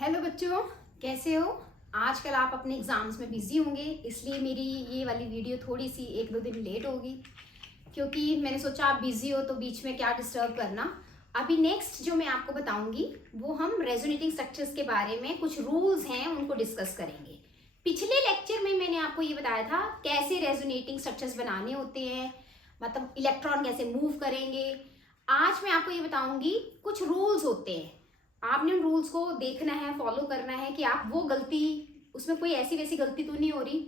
Hello बच्चों, कैसे हो? आजकल आप अपने एग्ज़ाम्स में बिज़ी होंगे, इसलिए मेरी ये वाली वीडियो थोड़ी सी 1-2 दिन लेट होगी, क्योंकि मैंने सोचा आप बिज़ी हो तो बीच में क्या डिस्टर्ब करना। अभी नेक्स्ट जो मैं आपको बताऊंगी वो हम रेजोनेटिंग स्ट्रक्चर्स के बारे में कुछ रूल्स हैं उनको डिस्कस करेंगे। पिछले लेक्चर में मैंने आपको ये बताया था कैसे रेजोनेटिंग स्ट्रक्चर्स बनाने होते हैं, मतलब इलेक्ट्रॉन कैसे मूव करेंगे। आज मैं आपको ये बताऊंगी कुछ रूल्स होते हैं, आपने उन रूल्स को देखना है, फॉलो करना है कि आप वो गलती, उसमें कोई ऐसी वैसी गलती तो नहीं हो रही,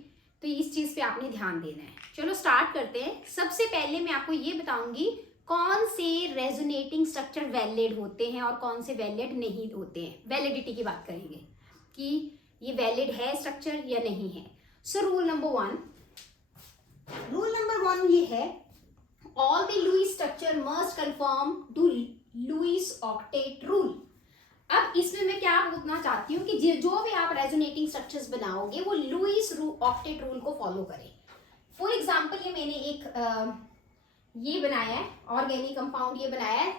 तो इस चीज़ पे आपने ध्यान देना है। चलो स्टार्ट करते हैं। सबसे पहले मैं आपको ये बताऊंगी कौन से रेजोनेटिंग स्ट्रक्चर वैलिड होते हैं और कौन से वैलिड नहीं होते हैं। वैलिडिटी की बात करेंगे कि ये वैलिड है स्ट्रक्चर या नहीं है। सो रूल नंबर वन ये है, all the Lewis structure must conform to Lewis octet rule. अब इसमें मैं क्या बोलना चाहती हूँ कि जो भी आप रेजोनेटिंग स्ट्रक्चर्स बनाओगे वो लुईस ऑक्टेट रूल को फॉलो करें। फॉर एग्जांपल ये मैंने एक ये बनाया है, ऑर्गेनिक कंपाउंड ये बनाया है,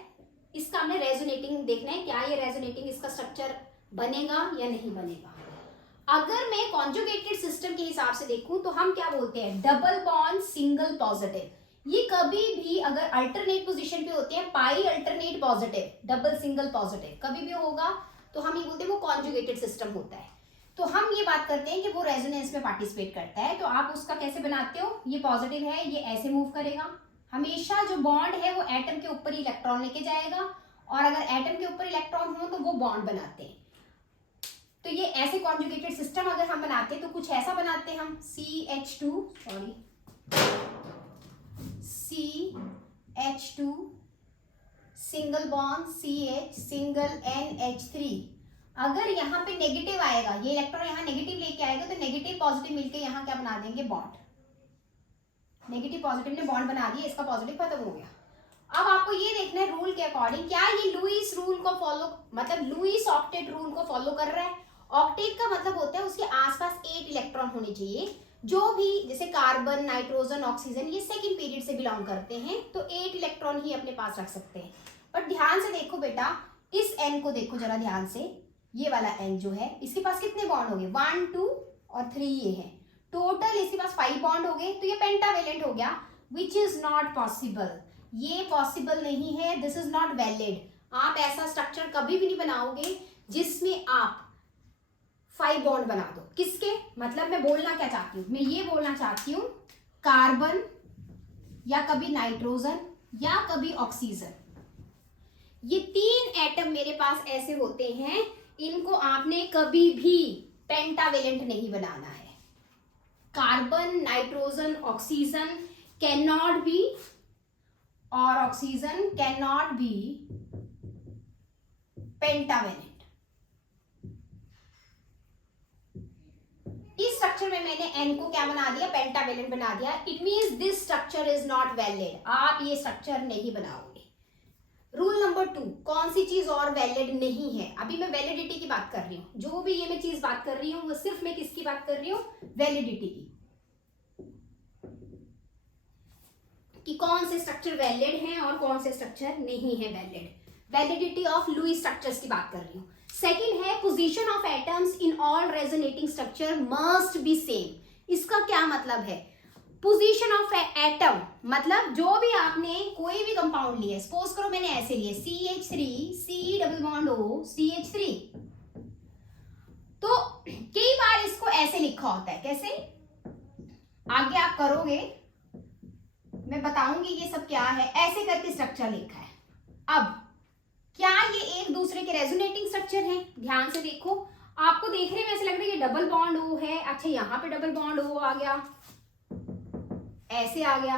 इसका हमने रेजोनेटिंग देखना है, क्या ये रेजोनेटिंग इसका स्ट्रक्चर बनेगा या नहीं बनेगा। अगर मैं कॉन्जुगेटेड सिस्टम के हिसाब से देखूं तो हम क्या बोलते हैं, डबल बॉन्ड सिंगल पॉजिटिव। ये कभी भी अगर अल्टरनेट पोजीशन पे होते हैं, pi alternate positive double single positive कभी भी होगा तो हम ये बोलते हैं वो कॉन्जुगेटेड सिस्टम होता है। तो हम ये बात करते हैं कि वो रेजोनेंस में पार्टिसिपेट करता है। तो आप उसका कैसे बनाते हो, ये पॉजिटिव है, ये ऐसे मूव करेगा, हमेशा जो बॉन्ड है वो एटम के ऊपर ही इलेक्ट्रॉन लेके जाएगा, और अगर एटम के ऊपर इलेक्ट्रॉन हो तो वो बॉन्ड बनाते हैं। तो ये ऐसे कॉन्जुगेटेड सिस्टम अगर हम बनाते हैं तो कुछ ऐसा बनाते हैं हम, CH2 single bond CH single NH3। अगर यहाँ पे नेगेटिव आएगा, ये इलेक्ट्रॉन यहाँ नेगेटिव लेके आएगा तो नेगेटिव पॉजिटिव मिलके यहाँ क्या बना देंगे, बॉन्ड। नेगेटिव पॉजिटिव ने बॉन्ड बना दिया, इसका पॉजिटिव खत्म हो गया। अब आपको ये देखना है रूल के अकॉर्डिंग क्या ये लुईस रूल को फॉलो, मतलब लुईस ऑक्टेट रूल को फॉलो कर रहा है। ऑक्टेट का मतलब होता है उसके आसपास 8 इलेक्ट्रॉन होने चाहिए। जो भी जैसे कार्बन, नाइट्रोजन, ऑक्सीजन ये सेकंड पीरियड से बिलोंग करते हैं तो 8 इलेक्ट्रॉन ही अपने पास रख सकते हैं। पर ध्यान से देखो बेटा, इस n को देखो जरा ध्यान से, ये वाला n जो है इसके पास कितने बॉन्ड हो गए, 1 2 और 3 ये है, टोटल इसके पास 5 बॉन्ड हो गए, तो ये पेंटावेलेंट हो गया, विच इज नॉट पॉसिबल। ये पॉसिबल नहीं है, दिस इज नॉट वैलिड। आप ऐसा स्ट्रक्चर कभी भी नहीं बनाओगे जिसमें आप 5 बॉन्ड बना दो। किसके, मतलब मैं बोलना क्या चाहती हूँ, मैं ये बोलना चाहती हूँ कार्बन या कभी नाइट्रोजन या कभी ऑक्सीजन, ये 3 एटम मेरे पास ऐसे होते हैं, इनको आपने कभी भी पेंटावेलेंट नहीं बनाना है। Carbon, nitrogen, oxygen can not be, और oxygen can not be pentavalent. इस स्ट्रक्चर में मैंने n को क्या बना दिया, पेंटावेलेंट बना दिया। It means this structure is not valid, आप ये स्ट्रक्चर नहीं बनाओगे। रूल नंबर 2, कौन सी चीज और वैलिड नहीं है। अभी मैं वैलिडिटी की बात कर रही हूँ, जो भी ये मैं चीज बात कर रही हूँ वो सिर्फ मैं किसकी बात कर रही हूँ, वैलिडिटी की, कि कौन से स्ट्रक्चर वैलिड हैं और कौन से स्ट्रक्चर नहीं है valid. Validity of Lewis structures की बात कर रही हूँ। सेकंड है, position of atoms in all resonating structure must be same. इसका क्या मतलब है, पोजीशन ऑफ एटम मतलब जो भी आपने कोई भी कंपाउंड लिया, सपोज करो मैंने ऐसे लिए CH3 C double bond O CH3, तो कई बार इसको ऐसे लिखा होता है, कैसे, आगे आप करोगे मैं बताऊंगी ये सब क्या है, ऐसे करके स्ट्रक्चर लिखा है। अब क्या ये एक दूसरे के रेजोनेटिंग स्ट्रक्चर हैं, ध्यान से देखो, आपको देखने में ऐसे लग रहा है ये डबल बॉन्ड O है, अच्छा यहाँ पे डबल बॉन्ड O आ गया, ऐसे आ गया,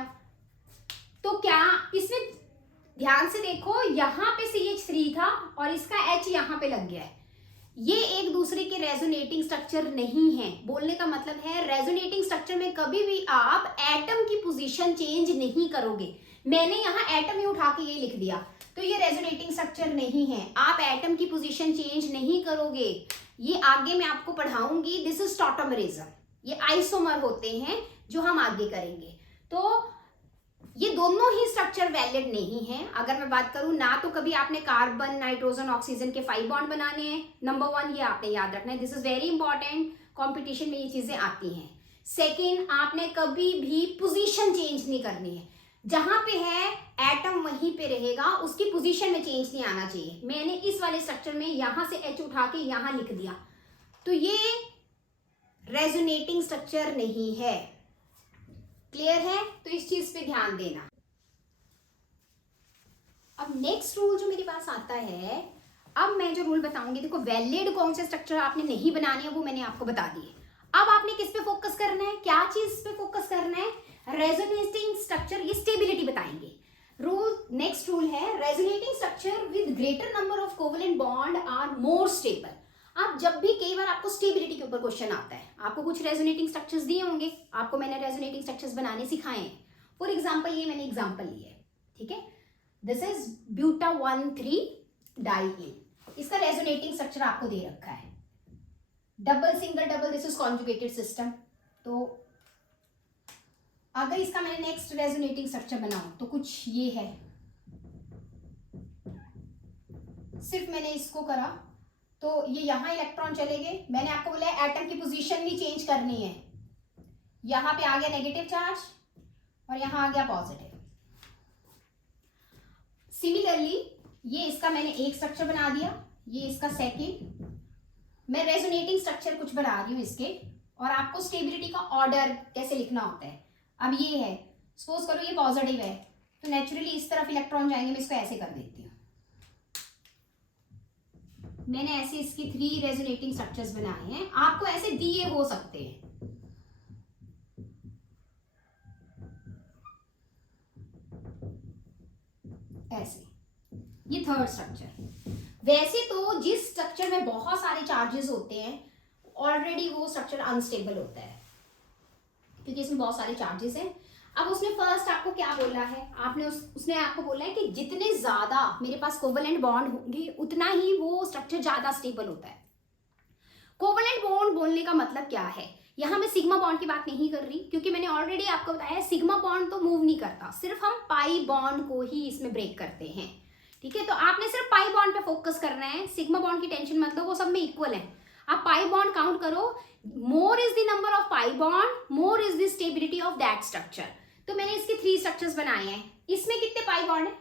तो क्या इसमें ध्यान से देखो यहाँ पे CH3 था और इसका H यहाँ पे लग गया है, ये एक दूसरे के रेजोनेटिंग स्ट्रक्चर नहीं है। बोलने का मतलब है रेजोनेटिंग स्ट्रक्चर में कभी भी आप एटम की पोजीशन चेंज नहीं करोगे। मैंने यहाँ एटम ही उठा के ये लिख दिया तो ये रेजोनेटिंग स्ट्रक्चर नहीं है, आप एटम की पोजीशन चेंज नहीं करोगे। ये आगे मैं आपको पढ़ाऊंगी, दिस इज टॉटोमरिज्म, ये आइसोमर होते हैं जो हम आगे करेंगे। तो ये दोनों ही स्ट्रक्चर वैलिड नहीं है। अगर मैं बात करूं ना, तो कभी आपने कार्बन, नाइट्रोजन, ऑक्सीजन के 5 बॉन्ड बनाने हैं, नंबर 1, ये आपने याद रखना है, this is very important, competition में ये चीजें आती हैं। सेकेंड, आपने कभी भी पोजीशन चेंज नहीं करनी है, जहां पे है एटम वहीं पे रहेगा, उसकी पोजीशन में चेंज नहीं आना चाहिए। मैंने इस वाले स्ट्रक्चर में यहां से H उठा के यहां लिख दिया, तो ये रेजोनेटिंग स्ट्रक्चर नहीं है। क्लियर है? तो इस चीज पे ध्यान देना। अब नेक्स्ट रूल जो मेरे पास आता है, अब मैं जो रूल बताऊंगी, देखो वैलिड कौन से स्ट्रक्चर आपने नहीं बनाने हैं वो मैंने आपको बता दिए। अब आपने किस पे फोकस करना है, क्या चीज पे फोकस करना है? रेजोनेटिंग स्ट्रक्चर, ये स्टेबिलिटी बताएंगे। रूल, नेक्स्ट रूल है, resonating structure with greater number of covalent bond are more stable. अब जब भी कई बार आपको स्टेबिलिटी के ऊपर क्वेश्चन आता है, आपको कुछ रेजोनेटिंग स्ट्रक्चर्स दिए होंगे, आपको मैंने रेजोनेटिंग स्ट्रक्चर्स बनाने सिखाए हैं। फॉर एग्जांपल ये मैंने एग्जांपल लिया है, ठीक है, दिस इज ब्यूटा 1,3-डाई। इसका रेजोनेटिंग स्ट्रक्चर आपको दे रखा है, double single double, this is conjugated system. तो अगर इसका मैंने नेक्स्ट रेजोनेटिंग स्ट्रक्चर बनाऊं तो कुछ ये है, सिर्फ मैंने इसको करा तो ये यहां इलेक्ट्रॉन चले गए। मैंने आपको बोला एटम की पोजीशन भी चेंज करनी है, यहां पे आ गया नेगेटिव चार्ज और यहां आ गया पॉजिटिव। सिमिलरली ये इसका मैंने एक स्ट्रक्चर बना दिया, ये इसका सेकंड। मैं रेजोनेटिंग स्ट्रक्चर कुछ बना रही हूं इसके, और आपको स्टेबिलिटी का ऑर्डर कैसे लिखना होता है। अब ये है, सपोज करो ये पॉजिटिव है, तो नेचुरली इस तरफ इलेक्ट्रॉन जाएंगे, मैं इसको ऐसे कर देती हूँ। मैंने ऐसे इसकी 3 रेजोनेटिंग स्ट्रक्चर्स बनाए हैं, आपको ऐसे दिए हो सकते हैं। ऐसे, ये थर्ड स्ट्रक्चर। वैसे तो जिस स्ट्रक्चर में बहुत सारे चार्जेस होते हैं ऑलरेडी वो स्ट्रक्चर अनस्टेबल होता है, क्योंकि इसमें बहुत सारे चार्जेस हैं। अब उसने फर्स्ट आपको क्या बोला है, आपने उसने आपको बोला है कि जितने ज्यादा मेरे पास कोवेलेंट बॉन्ड होंगे उतना ही वो स्ट्रक्चर ज्यादा स्टेबल होता है। कोवेलेंट बॉन्ड बोलने का मतलब क्या है, यहां मैं सिग्मा बॉन्ड की बात नहीं कर रही, क्योंकि मैंने ऑलरेडी आपको बताया सिग्मा बॉन्ड तो मूव नहीं करता, सिर्फ हम पाई बॉन्ड को ही इसमें ब्रेक करते हैं, ठीक है। तो आपने सिर्फ पाई बॉन्ड पे फोकस करना है, सिग्मा बॉन्ड की टेंशन मत लो, वो सब में इक्वल है। आप पाई बॉन्ड काउंट करो, more is the number of pi bond, more is the stability of that structure. तो मैंने इसके 3 स्ट्रक्चर्स बनाए हैं, इसमें कितने पाई बॉन्ड है?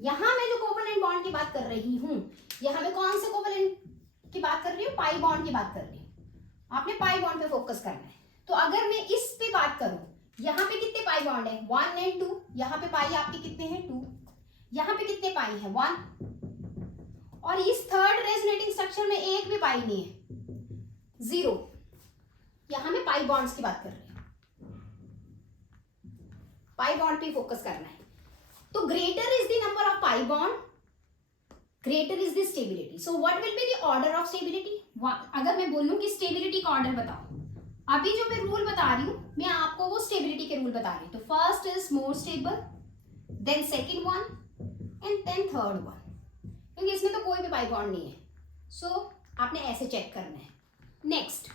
यहां मैं जो कोवेलेंट बॉन्ड की बात कर रही हूं, यहां मैं कौन से कोवेलेंट की बात कर रही हूँ? पाई बॉन्ड की बात कर रही हूँ। आपने पाई बॉन्ड पे फोकस करना है। तो अगर मैं इस पे बात करूं, यहाँ पे कितने पाई बॉन्ड है? 1 और 2। यहाँ पे पाई आपके कितने हैं? 2। यहाँ पे कितने पाई है? 1। और इस थर्ड रेजोनेटिंग स्ट्रक्चर में एक भी पाई नहीं है, 0। यहां मैं पाई बॉन्ड्स की बात कर रही हूं, पाई बॉन्ड पे फोकस करना है। तो greater is the number of pi bond, greater is the stability. So what will be the order of stability? अगर मैं बोलूं कि स्टेबिलिटी का ऑर्डर बताओ, अभी जो मैं रूल बता रही हूं, मैं आपको वो स्टेबिलिटी के रूल बता रही हूं। तो first is more stable, then second one and then third one, क्योंकि इसमें तो कोई भी पाई बॉन्ड नहीं है। सो आपने ऐसे चेक करना है। नेक्स्ट,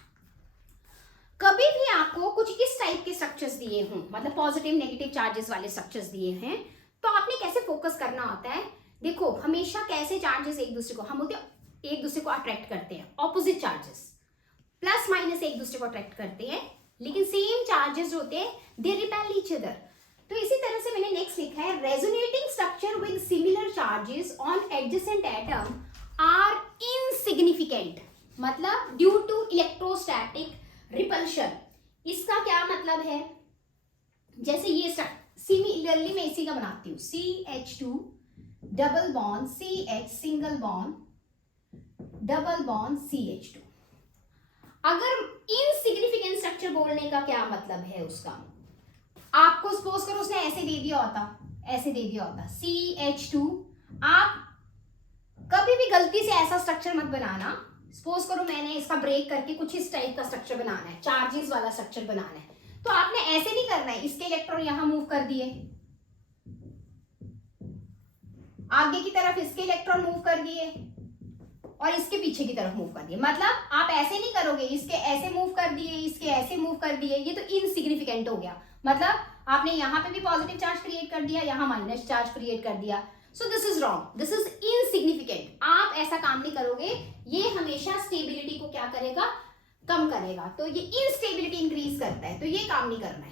कभी भी आपको कुछ इस टाइप के स्ट्रक्चर्स दिए हों, मतलब पॉजिटिव नेगेटिव चार्जेस वाले स्ट्रक्चर्स दिए हैं, तो आपने कैसे फोकस करना होता है? देखो हमेशा कैसे चार्जेस एक दूसरे को, हम बोलते हैं एक दूसरे को अट्रैक्ट करते हैं, ऑपोजिट चार्जेस प्लस माइनस एक दूसरे को अट्रैक्ट करते हैं, लेकिन सेम चार्जेस जो होते हैं दे रिपेल ईच अदर। तो इसी तरह से मैंने नेक्स्ट लिखा है, resonating structure with similar charges on adjacent atom are insignificant, मतलब ड्यू टू इलेक्ट्रोस्टैटिक रिपल्शन। इसका क्या मतलब है? जैसे ये सिमिलरली मैं इसी का बनाती हूं, CH2 double bond CH single bond double bond CH2। अगर इनसिग्निफिकेंट स्ट्रक्चर बोलने का क्या मतलब है उसका, आपको सपोज करो उसने ऐसे दे दिया होता, ऐसे दे दिया होता CH2, आप कभी भी गलती से ऐसा स्ट्रक्चर मत बनाना। सपोज करो मैंने इसका ब्रेक करके कुछ इस टाइप का स्ट्रक्चर बनाना है, चार्जेस वाला स्ट्रक्चर बनाना है, तो आपने ऐसे नहीं करना है, इसके इलेक्ट्रॉन यहां मूव कर दिए, आगे की तरफ इसके इलेक्ट्रॉन मूव कर दिए और इसके पीछे की तरफ मूव कर दिए। मतलब आप ऐसे नहीं करोगे, इसके ऐसे मूव कर दिए, इसके ऐसे मूव कर दिए, ये तो इनसिग्निफिकेंट हो गया। मतलब आपने यहाँ पे भी पॉजिटिव चार्ज क्रिएट कर दिया, यहाँ माइनस चार्ज क्रिएट कर दिया। सो this is wrong, this is insignificant. आप ऐसा काम नहीं करोगे, ये हमेशा स्टेबिलिटी को क्या करेगा, कम करेगा। तो ये इनस्टेबिलिटी इंक्रीज करता है, तो ये काम नहीं करना है,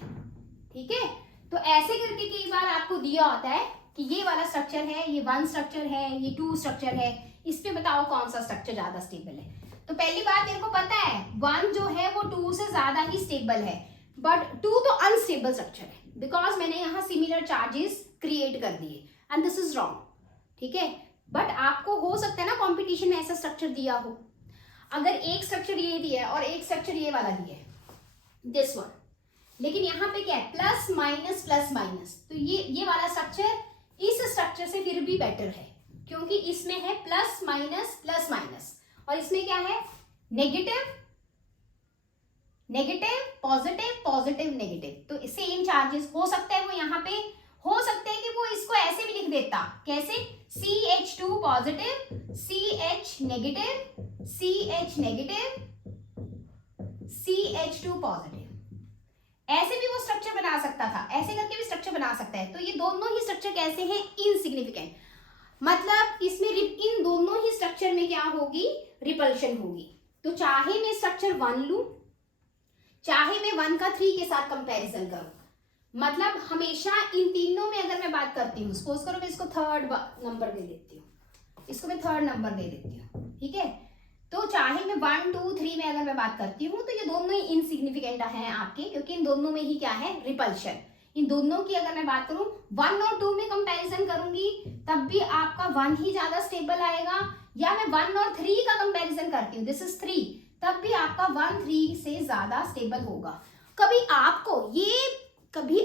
ठीक है। तो ऐसे करके कई बार आपको दिया होता है कि ये वाला स्ट्रक्चर है, ये 1 स्ट्रक्चर है, ये 2 स्ट्रक्चर है, इस पे बताओ कौन सा स्ट्रक्चर ज्यादा स्टेबल है। तो पहली बात मेरे को पता है 1 जो है वो 2 से ज्यादा ही स्टेबल है, बट 2 तो अनस्टेबल स्ट्रक्चर है, बिकॉज मैंने यहाँ सिमिलर चार्जेस क्रिएट कर दिए, एंड दिस इज रॉन्ग, ठीक है। बट आपको हो सकता है ना कॉम्पिटिशन में ऐसा स्ट्रक्चर दिया हो, अगर एक स्ट्रक्चर ये दिया है और एक स्ट्रक्चर ये वाला दिया है, दिस वन, लेकिन यहाँ पे क्या है, प्लस माइनस, तो ये वाला स्ट्रक्चर इस स्ट्रक्चर से फिर भी बेटर है, क्योंकि इसमें है प्लस माइनस, और इसमें क्या है, नेगेटिव पॉजिटिव नेगेटिव। तो सेम चार्जेस हो सकता है वो यहाँ पे, हो सकता है कि वो इसको ऐसे भी लिख देता, कैसे, CH2 positive, CH negative, CH2 positive, ऐसे भी वो स्ट्रक्चर बना सकता था, ऐसे करके भी स्ट्रक्चर बना सकता है। तो ये दोनों ही स्ट्रक्चर कैसे हैं, इनसिग्निफिकेंट, मतलब इसमें इन दोनों ही स्ट्रक्चर में क्या होगी, रिपल्शन होगी। तो चाहे मैं स्ट्रक्चर 1 लूं, चाहे मैं 1 का 3 के साथ कंपैरिजन करूं, मतलब हमेशा इन तीनों में अगर मैं बात करती हूँ, सपोज करो मैं इसको 3rd नंबर दे देती हूँ, इसको मैं 3rd नंबर दे देती हूँ, ठीक है। तो चाहे मैं 1, 2, 3 में अगर मैं बात करती हूँ, तो ये दोनों ही इनसिग्निफिकेंट हैं आपके, क्योंकि इन दोनों में ही क्या है, रिपल्शन। इन दोनों की अगर मैं बात करूं 1 और 2 में कंपैरिजन करूंगी, तब भी आपका 1 ही ज्यादा स्टेबल आएगा, या मैं 1 और 3 का कंपैरिजन करती हूँ, दिस इज 3, तब भी आपका 1 3 से ज्यादा स्टेबल होगा। कभी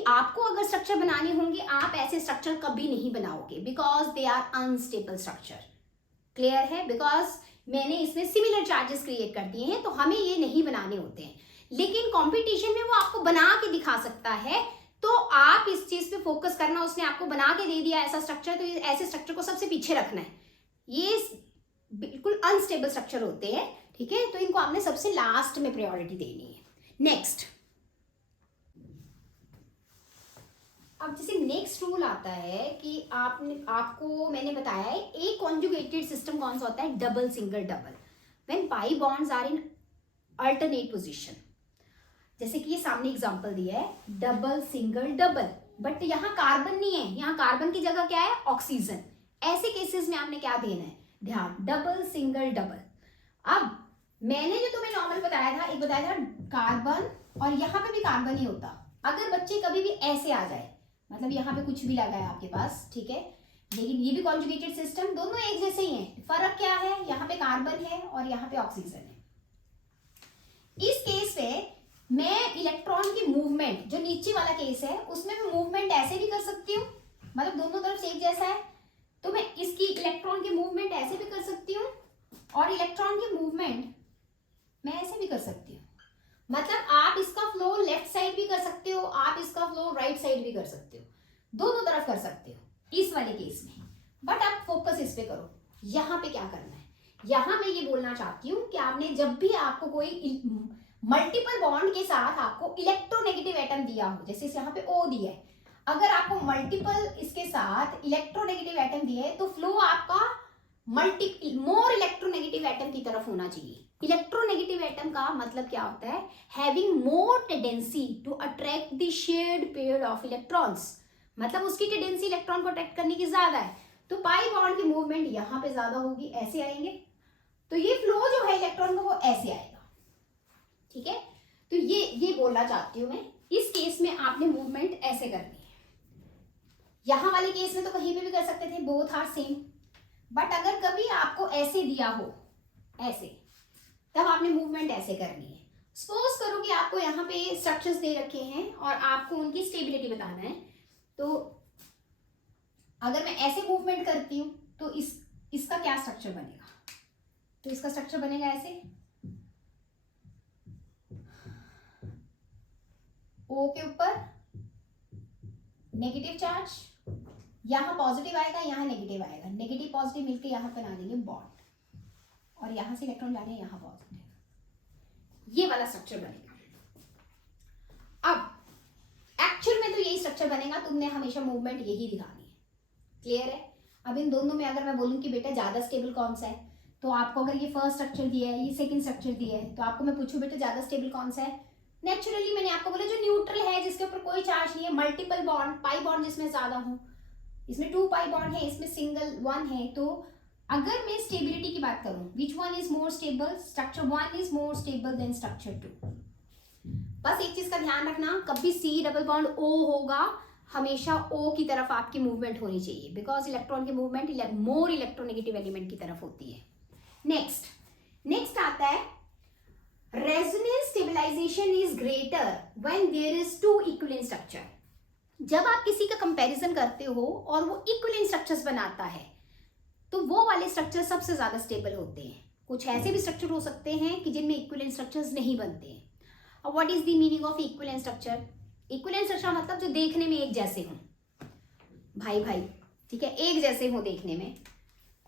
आपको अगर स्ट्रक्चर बनाने होंगे, आप ऐसे स्ट्रक्चर कभी नहीं बनाओगे, because they are unstable structure, clear है। बिकॉज मैंने इसमें सिमिलर चार्जेस क्रिएट कर दिए हैं, तो हमें ये नहीं बनाने होते हैं, लेकिन कंपटीशन में वो आपको बना के दिखा सकता है, तो आप इस चीज पे फोकस करना, उसने आपको बना के दे दिया ऐसा स्ट्रक्चर, तो ऐसे स्ट्रक्चर को सबसे पीछे रखना है। ये बिल्कुल अनस्टेबल स्ट्रक्चर होते हैं, ठीक है, तो इनको आपने सबसे लास्ट में प्रायोरिटी देनी है। नेक्स्ट, अब जैसे नेक्स्ट रूल आता है कि आपको मैंने बताया है एक कॉन्जुगेटेड सिस्टम कौन सा होता है, double single double, when pi bonds are in alternate position. जैसे कि ये सामने एग्जांपल दिया है, डबल सिंगल डबल, बट यहाँ कार्बन नहीं है, यहाँ कार्बन की जगह क्या है, ऑक्सीजन। ऐसे केसेस में आपने क्या देना है, ध्यान, डबल सिंगल डबल। अब मैंने जो तुम्हें नॉर्मल बताया था, एक बताया था कार्बन, और यहाँ पे भी कार्बन ही होता। अगर बच्चे कभी भी ऐसे आ जाए, मतलब यहाँ पे कुछ भी लगा है आपके पास, ठीक है, लेकिन ये भी कॉन्जुगेटेड सिस्टम, दोनों एक जैसे ही हैं, फर्क क्या है, यहाँ पे कार्बन है और यहाँ पे ऑक्सीजन है। इस केस में मैं इलेक्ट्रॉन की मूवमेंट, जो नीचे वाला केस है, उसमें मैं मूवमेंट ऐसे भी कर सकती हूँ, मतलब दोनों तरफ से एक जैसा है, तो मैं इसकी इलेक्ट्रॉन की मूवमेंट ऐसे भी कर सकती हूँ, और इलेक्ट्रॉन की मूवमेंट मैं ऐसे भी कर सकती हूँ। मतलब आप इसका फ्लो लेफ्ट साइड भी कर सकते हो, आप इसका फ्लो राइट साइड भी कर सकते हो, दोनों तरफ कर सकते हो इस वाले केस में। बट आप फोकस इस पे करो, यहाँ पे क्या करना है। यहाँ मैं ये बोलना चाहती हूँ कि आपने जब भी आपको कोई मल्टीपल बॉन्ड के साथ आपको इलेक्ट्रोनेगेटिव एटम दिया हो, जैसे यहाँ पे O दिया है, अगर आपको मल्टीपल इसके साथ इलेक्ट्रोनेगेटिव एटम दिए तो फ्लो आपका मोर इलेक्ट्रोनेगेटिव एटम की तरफ होना चाहिए। इलेक्ट्रोनेगेटिव एटम का मतलब क्या होता है, having more tendency to attract the shared pair of electrons, मतलब उसकी टेंडेंसी इलेक्ट्रॉन को अट्रैक्ट करने की ज्यादा है, तो पाई बॉन्ड की मूवमेंट यहाँ पे ज्यादा होगी, ऐसे आएंगे, तो ये फ्लो जो है इलेक्ट्रॉन का वो ऐसे आएगा, ठीक है। तो ये बोलना चाहती हूं मैं, इस केस में आपने मूवमेंट ऐसे करनी है। यहां वाले केस में तो कहीं पे भी कर सकते थे, बोथ आर सेम, बट अगर कभी आपको ऐसे दिया हो, ऐसे, तब आपने मूवमेंट ऐसे करनी है। सपोज करो कि आपको यहाँ पे स्ट्रक्चर्स दे रखे हैं और आपको उनकी स्टेबिलिटी बताना है, तो अगर मैं ऐसे मूवमेंट करती हूँ तो इसका क्या स्ट्रक्चर बनेगा, तो इसका स्ट्रक्चर बनेगा ऐसे, O के ऊपर नेगेटिव चार्ज, यहाँ पॉजिटिव आएगा, यहाँ नेगेटिव आएगा, नेगेटिव पॉजिटिव मिलकर यहाँ बना देंगे बॉन्ड, और यहाँ से इलेक्ट्रॉन जा रहे हैं यहाँ पॉजिटिव, ये वाला स्ट्रक्चर बनेगा। अब एक्चुअल में तो यही स्ट्रक्चर बनेगा, तुमने हमेशा मूवमेंट यही दिखानी है। क्लियर है? अब इन दोनों में अगर मैं बोलूँ कि बेटा ज्यादा स्टेबल कौन सा है, तो आपको अगर ये फर्स्ट स्ट्रक्चर दिया है, ये सेकंड स्ट्रक्चर दिया है, तो आपको मैं पूछूं बेटा ज्यादा स्टेबल कौन सा है, नेचुरली मैंने आपको बोला जो न्यूट्रल है, जिसके ऊपर कोई चार्ज नहीं है, मल्टीपल बॉन्ड, पाई बॉन्ड जिसमें ज्यादा हो, इसमें 2 पाई बॉन्ड है, इसमें सिंगल 1 है। तो अगर मैं स्टेबिलिटी की बात करूं, विच one is more stable, structure 1 is more stable then structure 2। बस एक चीज का ध्यान रखना, कभी C डबल बॉन्ड O होगा, हमेशा O की तरफ आपकी मूवमेंट होनी चाहिए, बिकॉज इलेक्ट्रॉन की मूवमेंट मोर इलेक्ट्रोनेगेटिव एलिमेंट की तरफ होती है। नेक्स्ट आता है resonance stabilization is greater when there is 2 equivalent structure. जब आप किसी का कंपैरिजन करते हो और वो इक्विवेलेंट स्ट्रक्चर्स बनाता है, तो वो वाले स्ट्रक्चर सबसे ज्यादा स्टेबल होते हैं। कुछ ऐसे भी स्ट्रक्चर हो सकते हैं कि जिनमें इक्विवेलेंट स्ट्रक्चर्स नहीं बनते हैं। अब what is the meaning of equivalent structure? Equivalent structure मतलब जो देखने में एक जैसे हों, भाई, ठीक है, एक जैसे हो देखने में।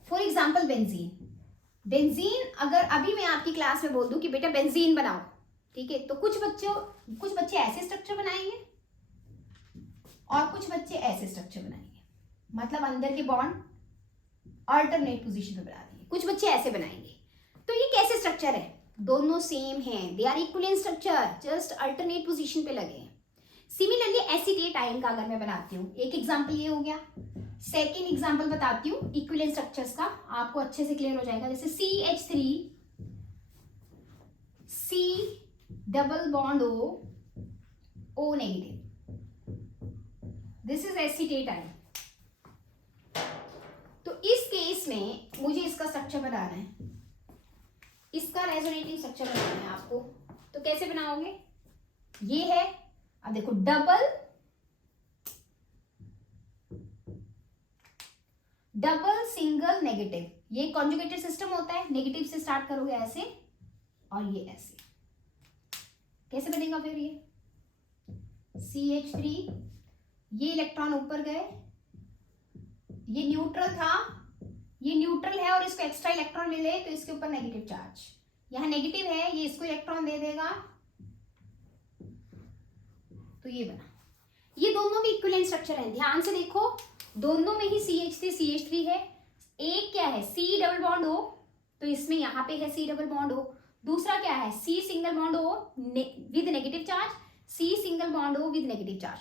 फॉर एग्जाम्पल बेंजीन, अगर अभी मैं आपकी क्लास में बोल दूं कि बेटा बेंजीन बनाओ, ठीक है, तो कुछ बच्चे ऐसे स्ट्रक्चर बनाएंगे और कुछ बच्चे ऐसे स्ट्रक्चर बनाएंगे, मतलब अंदर के बॉन्ड अल्टरनेट पोजीशन पे बना देंगे। कुछ बच्चे ऐसे बनाएंगे। तो ये कैसे स्ट्रक्चर है? दोनों सेम हैं, they are equivalent structure, just alternate position पे लगे हैं। सिमिलरली एसीटेट आयन का अगर मैं बनाती हूँ, एक एग्जांपल ये हो गया। सेकेंड एग्जांपल बताती हूँ इक्विवेलेंट स्ट्रक्चर्स का, आपको अच्छे से क्लियर हो जाएगा। जैसे CH3 C double bond O negative, this is acetate ion. तो इस केस में मुझे इसका स्ट्रक्चर बनाना है, इसका रेजोनेटिंग स्ट्रक्चर बनाना है आपको। तो कैसे बनाओगे? ये है, अब देखो डबल सिंगल नेगेटिव, ये कॉन्जुगेटेड सिस्टम होता है। नेगेटिव से स्टार्ट करोगे ऐसे और ये ऐसे, कैसे बनेगा फिर? ये CH3, ये इलेक्ट्रॉन ऊपर गए, ये न्यूट्रल था, ये न्यूट्रल है और इसको एक्स्ट्रा इलेक्ट्रॉन मिले तो इसके ऊपर नेगेटिव चार्ज, यहां नेगेटिव है, ये इसको इलेक्ट्रॉन दे देगा, तो ये बना। ये दोनों भी इक्विवेलेंट स्ट्रक्चर है, ध्यान से देखो, दोनों में ही CH3 है। एक क्या है? C डबल बॉन्ड O, तो इसमें यहां पे है C डबल बॉन्ड O। दूसरा क्या है? C single bond O with negative charge, C single bond O with negative charge.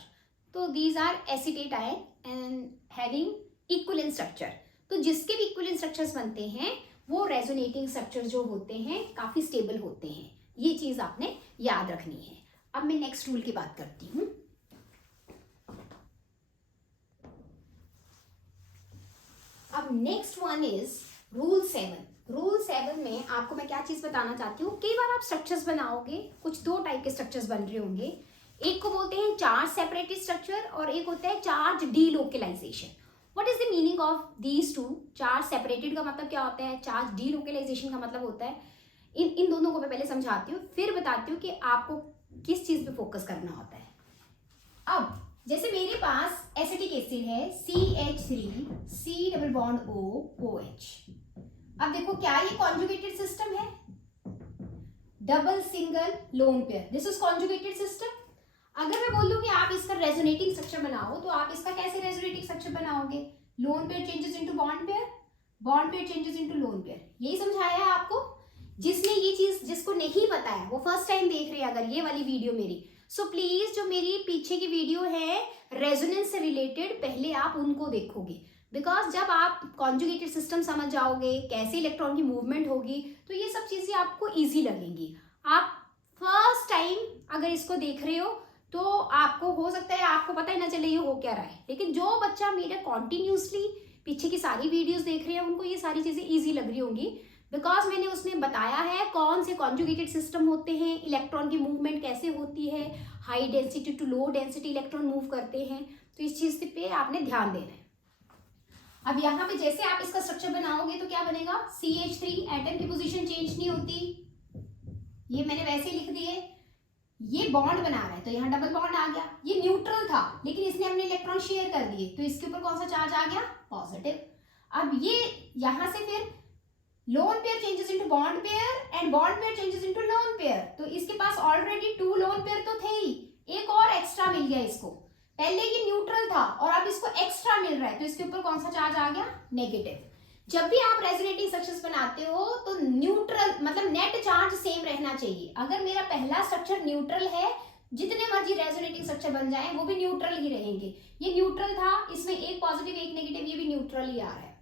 तो these are acetate ion and having equivalent structure. तो जिसके भी इक्विवेलेंट स्ट्रक्चर्स बनते हैं वो रेजोनेटिंग स्ट्रक्चर जो होते हैं काफी स्टेबल होते हैं। ये चीज आपने याद रखनी है। अब मैं नेक्स्ट रूल की बात करती हूं। अब next one is rule 7। Rule 7 में आपको मैं क्या चीज बताना चाहती हूँ, कई बार आप स्ट्रक्चर्स बनाओगे, कुछ 2 टाइप के स्ट्रक्चर्स बन रहे होंगे। एक को बोलते हैं चार्ज सेपरेटेड स्ट्रक्चर और एक होता है charge delocalization. What is the meaning of these two? Charge separated का मतलब क्या होता है, चार्ज डीलोकलाइजेशन का मतलब होता है, इन दोनों को मैं पहले समझाती हूँ, फिर बताती हूँ कि आपको किस चीज पे फोकस करना होता है। अब जैसे मेरे पास एसिटिक एसिड है CH3 C double bond O OH। अब देखो क्या ये कॉन्जुगेटेड सिस्टम है? Double single lone pair, this is conjugated system. अगर मैं बोल दूं कि आप इसका रेजोनेटिंग स्ट्रक्चर बनाओ, तो आप इसका कैसे रेजोनेटिंग स्ट्रक्चर बनाओगे? Lone pair changes into bond pair, bond pair changes into lone pair. यही समझाया है आपको। जिसने ये चीज, जिसको नहीं पता है वो फर्स्ट टाइम देख रहे हैं अगर ये वाली वीडियो मेरी, सो प्लीज जो मेरी पीछे की वीडियो है रेजोनेंस से रिलेटेड, पहले आप उनको देखोगे, बिकॉज जब आप कॉन्जुगेटेड सिस्टम समझ जाओगे, कैसे इलेक्ट्रॉन की मूवमेंट होगी, तो ये सब चीजें आपको इजी लगेंगी। आप फर्स्ट टाइम अगर इसको देख रहे हो तो आपको हो सकता है आपको पता ही ना चले ये हो क्या रहा है, लेकिन जो बच्चा मेरा कॉन्टिन्यूसली पीछे की सारी वीडियोस देख रहे हैं उनको ये सारी चीजें इजी लग रही होंगी, बिकॉज मैंने उसमें बताया है कौन से कॉन्जुगेटेड सिस्टम होते हैं, इलेक्ट्रॉन की मूवमेंट कैसे होती है, high density to low density electron move करते हैं। तो इस चीज पे आपने ध्यान देना है। अब यहाँ पे जैसे आप इसका स्ट्रक्चर बनाओगे तो क्या बनेगा? CH3 एटम की पोजीशन चेंज नहीं होती, ये मैंने वैसे लिख दिए। ये बॉन्ड बना रहा है तो यहाँ डबल बॉन्ड आ गया। ये न्यूट्रल था लेकिन इसने अपने इलेक्ट्रॉन शेयर कर दिए तो इसके ऊपर कौन सा चार्ज आ गया? पॉजिटिव। अब ये यहां से फिर lone pair changes into bond pair and bond pair changes into lone pair, तो इसके पास ऑलरेडी 2 लोन पेयर तो थे ही, एक और एक्स्ट्रा मिल गया इसको, पहले ये न्यूट्रल था और अब इसको एक्स्ट्रा मिल रहा है, तो इसके ऊपर कौन सा चार्ज आ गया, नेगेटिव। जब भी आप रेजोनेटिंग स्ट्रक्चर्स बनाते हो तो न्यूट्रल मतलब नेट चार्ज सेम रहना चाहिए। अगर मेरा पहला स्ट्रक्चर न्यूट्रल है, जितने मर्जी रेजोनेटिंग स्ट्रक्चर बन जाए वो भी न्यूट्रल ही रहेंगे। ये न्यूट्रल था, इसमें एक पॉजिटिव एक नेगेटिव, ये भी न्यूट्रल ही आ रहा है।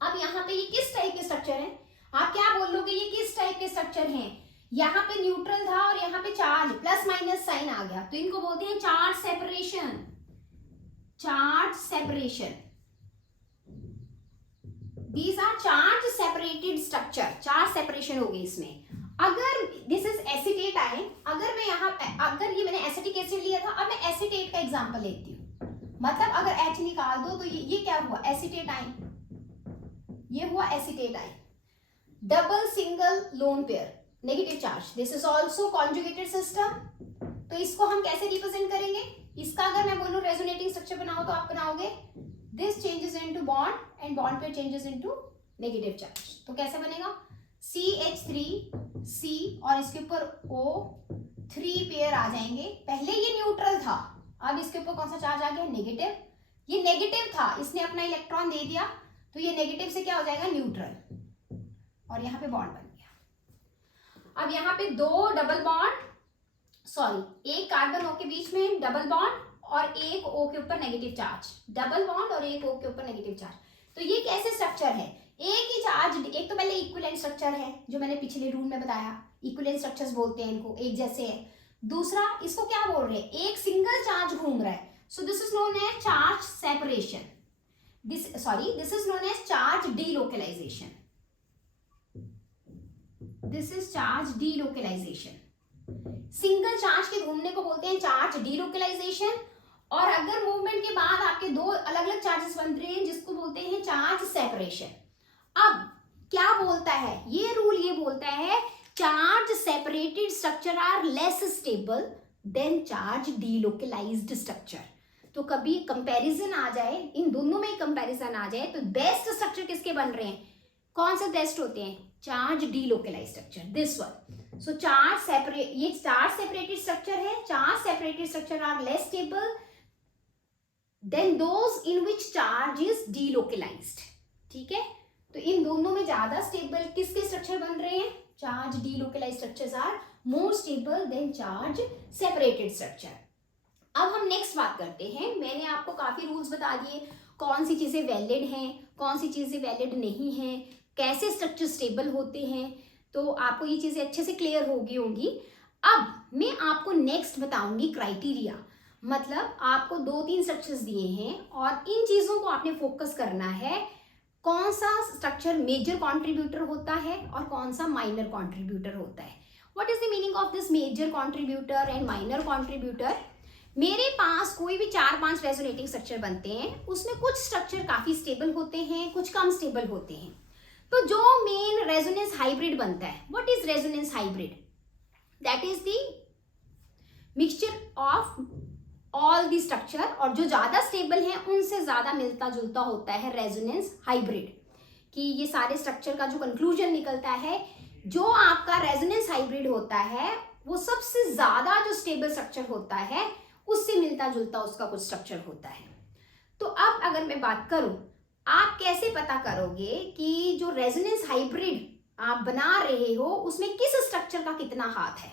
अब यहाँ पे ये किस टाइप के स्ट्रक्चर है, आप क्या बोलोगे ये किस टाइप के स्ट्रक्चर हैं? यहाँ पे न्यूट्रल था और यहाँ पे चार्ज प्लस माइनस साइन आ गया, तो इनको बोलते हैं charge separation. Charge separation, these are charge separated structure, charge separation हो गई इसमें। अगर दिस इज एसीटेट आयन, अगर मैं यहाँ अगर ये मैंने एसिटिक एसिड लिया था, अब मैं एसीटेट का एग्जांपल लेती हूँ। मतलब अगर H निकाल दो तो ये क्या हुआ, एसीटेट आयन, ये हुआ acetate ion. Double single lone pair negative charge, this is also conjugated system. तो इसको हम कैसे रिप्रेजेंट करेंगे, इसका अगर मैं बोलूं रेजोनेटिंग स्ट्रक्चर बनाओ तो आप बनाओगे this changes into bond and bond pair changes into negative charge. तो कैसे बनेगा, CH3C और इसके ऊपर O3 पेयर आ जाएंगे। पहले ये न्यूट्रल था, अब इसके ऊपर कौन सा चार्ज आ गया, नेगेटिव। ये नेगेटिव था, इसने अपना इलेक्ट्रॉन दे दिया, तो ये नेगेटिव से क्या हो जाएगा, न्यूट्रल, और यहाँ पे बॉन्ड बन गया। अब यहाँ पे दो डबल बॉन्ड, सॉरी एक कार्बन O के बीच में डबल बॉन्ड और एक O के ऊपर नेगेटिव चार्ज, डबल बॉन्ड और एक O के ऊपर नेगेटिव चार्ज। तो ये कैसे स्ट्रक्चर है, एक ही चार्ज, एक तो पहले इक्विवेलेंट स्ट्रक्चर है जो मैंने पिछले रूल में बताया, इक्विवेलेंट स्ट्रक्चर्स बोलते हैं इनको, एक जैसे है। दूसरा इसको क्या बोल रहे हैं, एक सिंगल चार्ज घूम रहा है, so this is known as charge separation, this is known as charge delocalization, this is charge delocalization. Single charge के घूमने को बोलते हैं चार्ज डीलोकलाइजेशन। और अगर मूवमेंट के बाद आपके दो अलग अलग चार्जेस बन रहे हैं जिसको बोलते हैं चार्ज सेपरेशन। अब क्या बोलता है ये रूल, ये बोलता है charge separated structure are less stable than charge delocalized structure. तो कभी कंपैरिजन आ जाए, इन दोनों में कंपैरिजन आ जाए, तो बेस्ट स्ट्रक्चर किसके बन रहे हैं, कौन से बेस्ट होते हैं, charge delocalized structure, this one. So charge separate, ये चार्ज सेपरेटेड स्ट्रक्चर है, charge separated structure are less stable than those in which charge is delocalized. ठीक है, तो इन दोनों में ज्यादा स्टेबल किसके स्ट्रक्चर बन रहे हैं, charge delocalized structures are more stable than charge separated structure. अब हम नेक्स्ट बात करते हैं। मैंने आपको काफी रूल्स बता दिए, कौन सी चीजें वैलिड हैं, कौन सी चीजें वैलिड नहीं हैं, कैसे स्ट्रक्चर स्टेबल होते हैं, तो आपको ये चीजें अच्छे से क्लियर होगी होंगी। अब मैं आपको नेक्स्ट बताऊंगी क्राइटेरिया, मतलब आपको 2-3 स्ट्रक्चर्स दिए हैं और इन चीजों को आपने फोकस करना है, कौन सा स्ट्रक्चर मेजर कॉन्ट्रीब्यूटर होता है और कौन सा माइनर कॉन्ट्रीब्यूटर होता है। What is the meaning of this major contributor and minor contributor. मेरे पास कोई भी 4-5 रेजोनेटिंग स्ट्रक्चर बनते हैं, उसमें कुछ स्ट्रक्चर काफी स्टेबल होते हैं, कुछ कम स्टेबल होते हैं। तो जो मेन रेजोनेंस हाइब्रिड बनता है, what is resonance hybrid, that is the mixture of all the structure, और जो ज्यादा स्टेबल है उनसे ज्यादा मिलता जुलता होता है रेजोनेंस हाइब्रिड। कि ये सारे स्ट्रक्चर का जो कंक्लूजन निकलता है, जो आपका रेजोनेंस हाइब्रिड होता है वो सबसे ज्यादा जो स्टेबल स्ट्रक्चर होता है उससे मिलता जुलता उसका कुछ स्ट्रक्चर होता है। तो अब अगर मैं बात करूं, आप कैसे पता करोगे कि जो रेजोनेंस हाइब्रिड आप बना रहे हो उसमें किस स्ट्रक्चर का कितना हाथ है।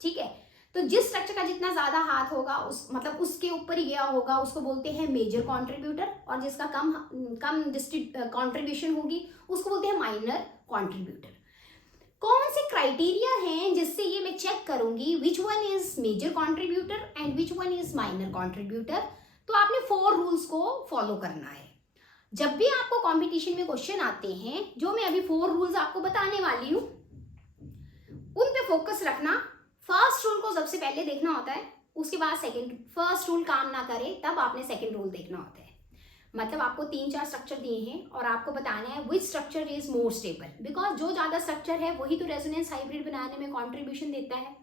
ठीक है, तो जिस स्ट्रक्चर का जितना ज्यादा हाथ होगा उस मतलब उसके ऊपर ही गया होगा उसको बोलते हैं मेजर कॉन्ट्रीब्यूटर, और जिसका कम कॉन्ट्रीब्यूशन होगी उसको बोलते हैं माइनर कॉन्ट्रीब्यूटर। कौन से क्राइटेरिया हैं जिससे ये मैं चेक करूंगी which one is major contributor and which one is minor contributor. तो आपने 4 रूल्स को फॉलो करना है। जब भी आपको कंपटीशन में क्वेश्चन आते हैं, जो मैं अभी 4 रूल्स आपको बताने वाली हूं उन पे फोकस रखना। फर्स्ट रूल को सबसे पहले देखना होता है, उसके बाद सेकंड। फर्स्ट रूल काम ना करे तब आपने सेकंड रूल देखना होता है। मतलब आपको 3-4 स्ट्रक्चर दिए हैं और आपको बताना है which structure is more stable, because जो ज्यादा स्ट्रक्चर है वही तो रेजोनेंस हाइब्रिड बनाने में कॉन्ट्रीब्यूशन देता है।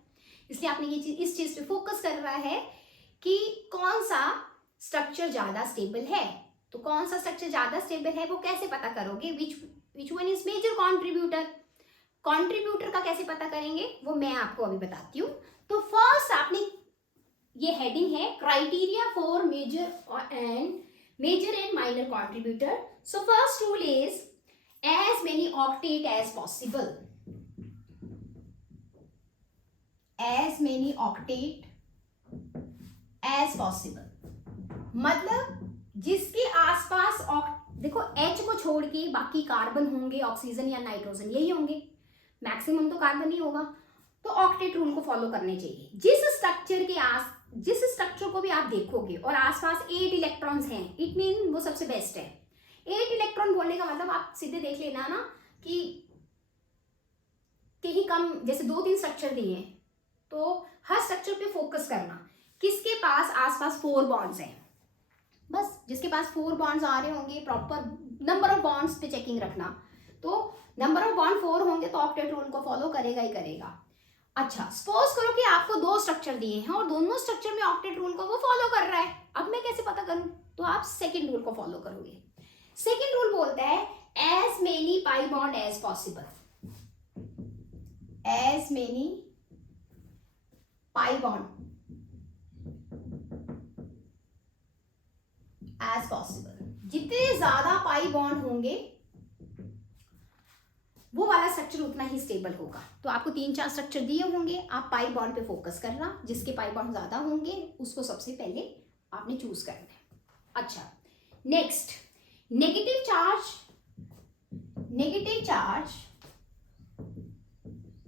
इसलिए आपने ये चीज, इस चीज पे फोकस कर रहा है कि कौन सा स्ट्रक्चर ज्यादा स्टेबल है। तो कौन सा स्ट्रक्चर ज्यादा स्टेबल है वो कैसे पता करोगे, which one is major contributor. Contributor का कैसे पता करेंगे वो मैं आपको अभी बताती हूँ। तो फर्स्ट आपने ये हेडिंग है criteria for major and minor contributor. So first rule is as many octet as possible. as many octet as possible. मतलब जिसके आसपास देखो H को छोड़ के बाकी कार्बन होंगे, ऑक्सीजन या नाइट्रोजन यही होंगे, मैक्सिमम तो कार्बन ही होगा. तो ऑक्टेट रूल को फॉलो करने चाहिए. जिस स्ट्रक्चर को भी आप देखोगे और आसपास 8 इलेक्ट्रॉन्स हैं, इट मीन वो सबसे बेस्ट है. 8 इलेक्ट्रॉन बोलने का मतलब आप सीधे देख लेना ना कि कहीं कम, जैसे 2-3 स्ट्रक्चर दिए हैं तो हर स्ट्रक्चर पे फोकस करना. किसके पास आसपास 4 बॉन्ड्स हैं, बस जिसके पास 4 बॉन्ड्स आ रहे होंगे, प्रॉपर नंबर ऑफ बॉन्ड्स पे चेकिंग रखना. तो नंबर ऑफ बॉन्ड 4 होंगे तो ऑक्टेट रूल को फॉलो करेगा ही करेगा. अच्छा, सपोज करो कि आपको 2 स्ट्रक्चर दिए हैं और दोनों स्ट्रक्चर में ऑक्टेट रूल को वो फॉलो कर रहा है. अब मैं कैसे पता करूं? तो आप सेकंड रूल को फॉलो करोगे. सेकंड रूल बोलता है as many pi bond as possible. as many pi bond as possible. जितने ज्यादा पाई बॉन्ड होंगे वो वाला स्ट्रक्चर उतना ही स्टेबल होगा. तो आपको 3-4 स्ट्रक्चर दिए होंगे, आप पाई बॉन्ड पे फोकस करना. जिसके पाई बॉन्ड ज्यादा होंगे उसको सबसे पहले आपने चूज करना है. अच्छा, next, negative charge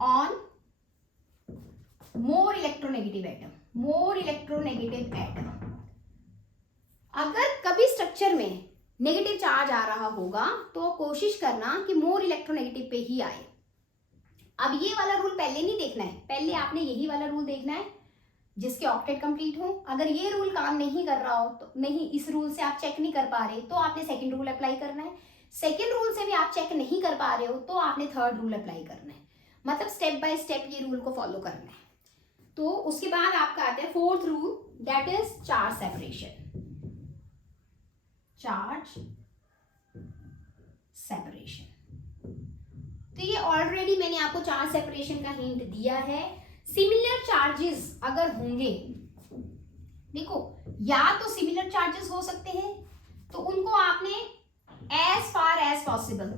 on more electronegative atom. अगर कभी स्ट्रक्चर में नेगेटिव चार्ज आ रहा होगा तो कोशिश करना कि मोर इलेक्ट्रोनेगेटिव पे ही आए. अब ये वाला रूल पहले नहीं देखना है, पहले आपने यही वाला रूल देखना है जिसके ऑक्टेट कंप्लीट हो. अगर ये रूल काम नहीं कर रहा हो तो नहीं, इस रूल से आप चेक नहीं कर पा रहे तो आपने सेकंड रूल अप्लाई करना है. सेकंड रूल से भी आप चेक नहीं कर पा रहे हो तो आपने थर्ड रूल अप्लाई करना है. मतलब स्टेप बाय स्टेप ये रूल को फॉलो करना है. तो उसके बाद आपका आता है fourth rule, that is charge separation. तो ये ऑलरेडी मैंने आपको चार्ज सेपरेशन का हिंट दिया है. सिमिलर चार्जेस अगर होंगे, देखो या तो सिमिलर चार्जेस हो सकते हैं तो उनको आपने एज फार एज पॉसिबल,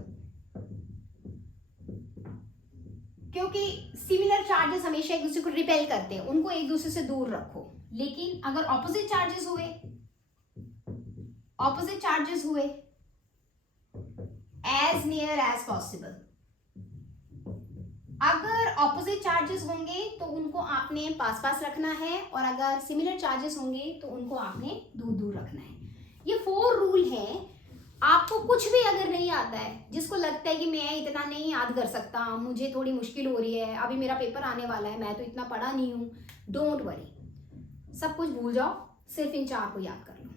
क्योंकि सिमिलर चार्जेस हमेशा एक दूसरे को रिपेल करते हैं, उनको एक दूसरे से दूर रखो. लेकिन अगर ऑपोजिट चार्जेस हुए एज नियर एज पॉसिबल. अगर ऑपोजिट चार्जेस होंगे तो उनको आपने पास रखना है और अगर सिमिलर चार्जेस होंगे तो उनको आपने दूर रखना है. ये 4 रूल हैं. आपको कुछ भी अगर नहीं आता है, जिसको लगता है कि मैं इतना नहीं याद कर सकता, मुझे थोड़ी मुश्किल हो रही है, अभी मेरा पेपर आने वाला है, मैं तो इतना पढ़ा नहीं हूँ, डोंट वरी, सब कुछ भूल जाओ, सिर्फ इन 4 को याद कर लो.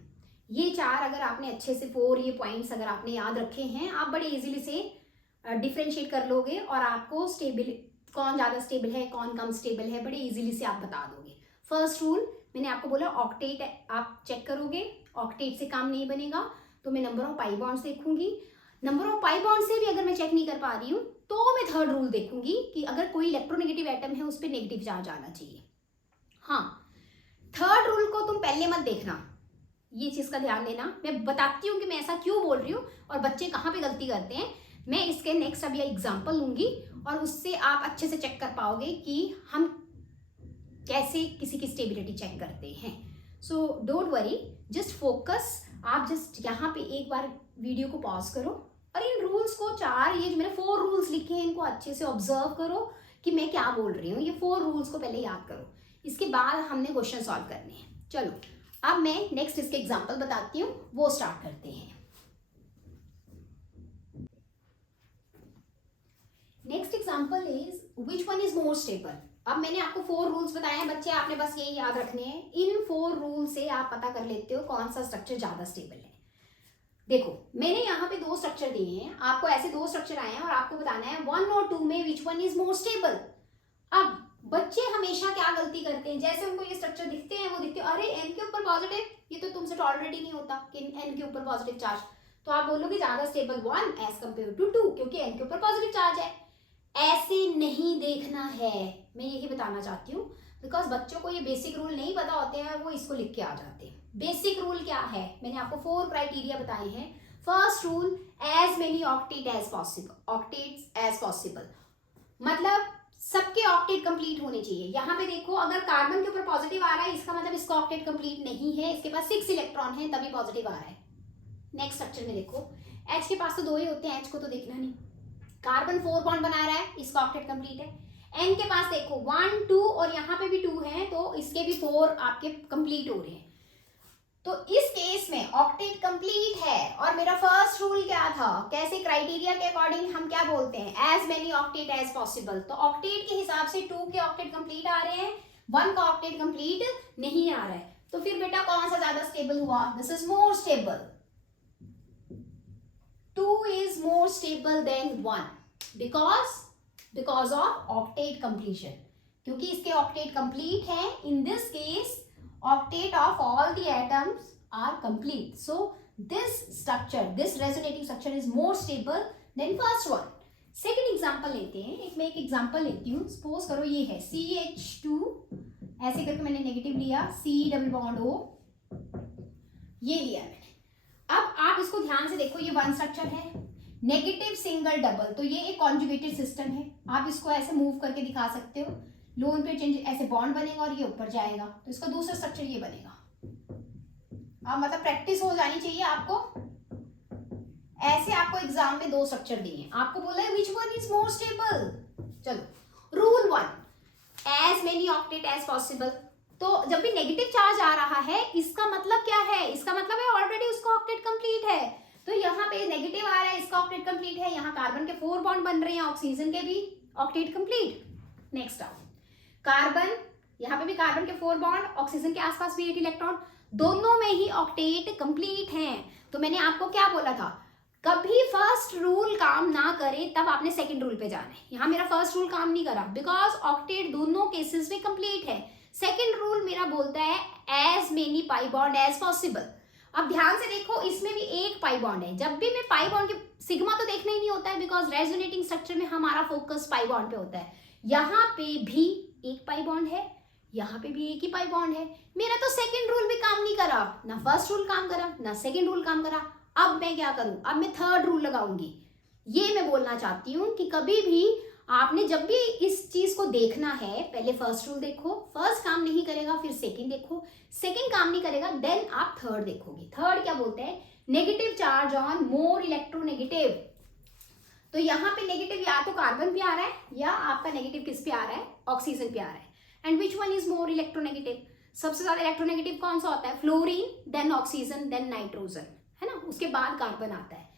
ये 4 अगर आपने अच्छे से 4 ये पॉइंट्स अगर आपने याद रखे हैं, आप बड़े इजीली से डिफ्रेंशिएट कर लोगे और आपको स्टेबल, कौन ज़्यादा स्टेबल है कौन कम स्टेबल है, बड़े इजीली से आप बता दोगे. फर्स्ट रूल मैंने आपको बोला, ऑक्टेट आप चेक करोगे, ऑक्टेट से काम नहीं बनेगा तो मैं नंबर ऑफ पाई बॉन्ड्स देखूंगी. नंबर ऑफ पाई बॉन्ड से भी अगर मैं चेक नहीं कर पा रही हूँ तो मैं थर्ड रूल देखूंगी कि अगर कोई इलेक्ट्रोनेगेटिव एटम है उस पर नेगेटिव चार्ज आना चाहिए. हाँ, थर्ड रूल को तुम पहले मत देखना, ये चीज़ का ध्यान देना. मैं बताती हूँ कि मैं ऐसा क्यों बोल रही हूँ और बच्चे कहाँ पे गलती करते हैं. मैं इसके नेक्स्ट अभी एग्जाम्पल लूंगी और उससे आप अच्छे से चेक कर पाओगे कि हम कैसे किसी की स्टेबिलिटी चेक करते हैं. So don't worry, just focus. आप जस्ट यहाँ पे एक बार वीडियो को पॉज करो और इन रूल्स को 4, ये जो मैंने 4 रूल्स लिखे हैं इनको अच्छे से ऑब्जर्व करो कि मैं क्या बोल रही हूँ. ये 4 रूल्स को पहले याद करो, इसके बाद हमने क्वेश्चन सॉल्व करने हैं. चलो अब मैं नेक्स्ट इसके एग्जाम्पल बताती हूँ, वो स्टार्ट करते हैं. Next example is which one is more stable. अब मैंने आपको 4 रूल्स बताए हैं बच्चे, आपने बस यही याद रखने हैं. इन 4 रूल से आप पता कर लेते हो कौन सा स्ट्रक्चर ज्यादा स्टेबल है. देखो मैंने यहाँ पे 2 स्ट्रक्चर दिए हैं, आपको ऐसे 2 स्ट्रक्चर आए हैं और आपको बताना है 1 और 2 में विच वन इज मोर स्टेबल. अब बच्चे हमेशा क्या गलती करते हैं, जैसे उनको ये स्ट्रक्चर दिखते हैं वो दिखते हैं, अरे एन के ऊपर पॉजिटिव, ये तो तुमसे टॉलरेट ही नहीं होता कि एन के ऊपर पॉजिटिव चार्ज, तो आप बोलोगे ज्यादा स्टेबल 1 एज कम्पेयर टू 2 क्योंकि एन के ऊपर पॉजिटिव चार्ज है. ऐसे नहीं देखना है, मैं यही बताना चाहती हूँ. बिकॉज बच्चों को ये बेसिक रूल नहीं पता होते हैं और वो इसको लिख के आ जाते हैं। बेसिक रूल क्या है, मैंने आपको 4 क्राइटेरिया बताए हैं। First rule, as many octet as possible, octets as possible, मतलब सबके ऑक्टेट कंप्लीट होने चाहिए। यहाँ पे देखो अगर कार्बन के ऊपर पॉजिटिव आ रहा है इसका मतलब इसका ऑक्टेट कंप्लीट नहीं है, इसके पास 6 इलेक्ट्रॉन है तभी पॉजिटिव आ रहा है। नेक्स्ट स्ट्रक्चर में देखो H के पास तो 2 ही होते हैं, H को तो देखना नहीं। कार्बन 4 बॉन्ड बना रहा है, इसका ऑक्टेट कंप्लीट है। N के पास देखो 1 2 और यहाँ पे भी 2 है तो इसके भी 4 आपके कंप्लीट हो रहे हैं। तो इस केस में ऑक्टेट कंप्लीट है। और मेरा फर्स्ट रूल क्या था, कैसे क्राइटेरिया के अकॉर्डिंग हम क्या बोलते हैं, as many octet as possible. तो ऑक्टेट के हिसाब से 2 के ऑक्टेट कंप्लीट आ रहे हैं, 1 का ऑक्टेट कंप्लीट नहीं आ रहा है। तो फिर बेटा कौन सा ज्यादा स्टेबल हुआ, this is more stable. 2 is more stable than 1 because of octet completion, क्योंकि इसके octet complete है। In this case octet of all the atoms are complete, so this structure, this resonating structure is more stable than first one। Second example लेते हैं, मैं एक example लेती हूँ। Suppose करो ये है CH2, ऐसे करके मैंने नेगेटिव लिया, C डबल बॉन्ड O, ये लिया मैंने। अब आप इसको ध्यान से देखो, ये 1 स्ट्रक्चर है, नेगेटिव सिंगल डबल, तो ये एक कॉन्जुगेटेड सिस्टम है। आप इसको ऐसे मूव करके दिखा सकते हो, लोन पे चेंज, ऐसे बॉन्ड बनेगा और ये ऊपर जाएगा, तो इसका दूसरा स्ट्रक्चर ये बनेगा। अब मतलब प्रैक्टिस हो जानी चाहिए आपको। ऐसे आपको एग्जाम में 2 स्ट्रक्चर दिए, आपको बोला है which one is more stable. चलो rule 1, as many octet as possible. तो जब भी नेगेटिव चार्ज आ रहा है इसका मतलब क्या है, इसका मतलब है ऑलरेडी उसका ऑक्टेट कंप्लीट है। तो यहाँ पे नेगेटिव आ रहा है, इसका ऑक्टेट कंप्लीट है। यहाँ कार्बन के 4 बॉन्ड बन रहे हैं, ऑक्सीजन के भी ऑक्टेट कंप्लीट। नेक्स्ट आओ, कार्बन, यहाँ पे भी कार्बन के 4 बॉन्ड, ऑक्सीजन के आसपास भी 8 इलेक्ट्रॉन, दोनों में ही ऑक्टेट कंप्लीट हैं। तो मैंने आपको क्या बोला था, कभी फर्स्ट रूल काम ना करे तब आपने सेकंड रूल पे जाना है। यहाँ मेरा फर्स्ट रूल काम नहीं करा बिकॉज ऑक्टेट दोनों केसेस में कंप्लीट है। सेकंड रूल मेरा बोलता है as many pi bond as possible. अब ध्यान से देखो, इसमें भी 1 पाई बॉन्ड है। जब भी मैं पाई बॉन्ड के सिग्मा तो देखना ही नहीं होता है बिकॉज रेजोनेटिंग स्ट्रक्चर में हमारा फोकस पाई बॉन्ड पे होता है। यहाँ पे भी 1 पाई बॉन्ड है, यहाँ पे भी 1 ही पाई बॉन्ड है। मेरा तो सेकंड रूल भी काम नहीं करा, ना फर्स्ट रूल काम करा ना सेकंड रूल काम करा। अब मैं क्या करूं, अब मैं थर्ड रूल लगाऊंगी। ये मैं बोलना चाहती हूँ कि कभी भी आपने जब भी इस चीज को देखना है, पहले फर्स्ट रूल देखो, फर्स्ट काम नहीं करेगा फिर सेकंड देखो, सेकंड काम नहीं करेगा देन आप थर्ड देखोगे। थर्ड क्या बोलते हैं, negative charge on more electronegative. तो यहाँ पे नेगेटिव या तो कार्बन पे आ रहा है या आपका नेगेटिव किस पे आ रहा है, ऑक्सीजन पे आ रहा है। And which one is more electronegative, सबसे ज्यादा इलेक्ट्रोनेगेटिव कौन सा होता है, fluorine, then oxygen, then nitrogen, है ना, उसके बाद कार्बन आता है।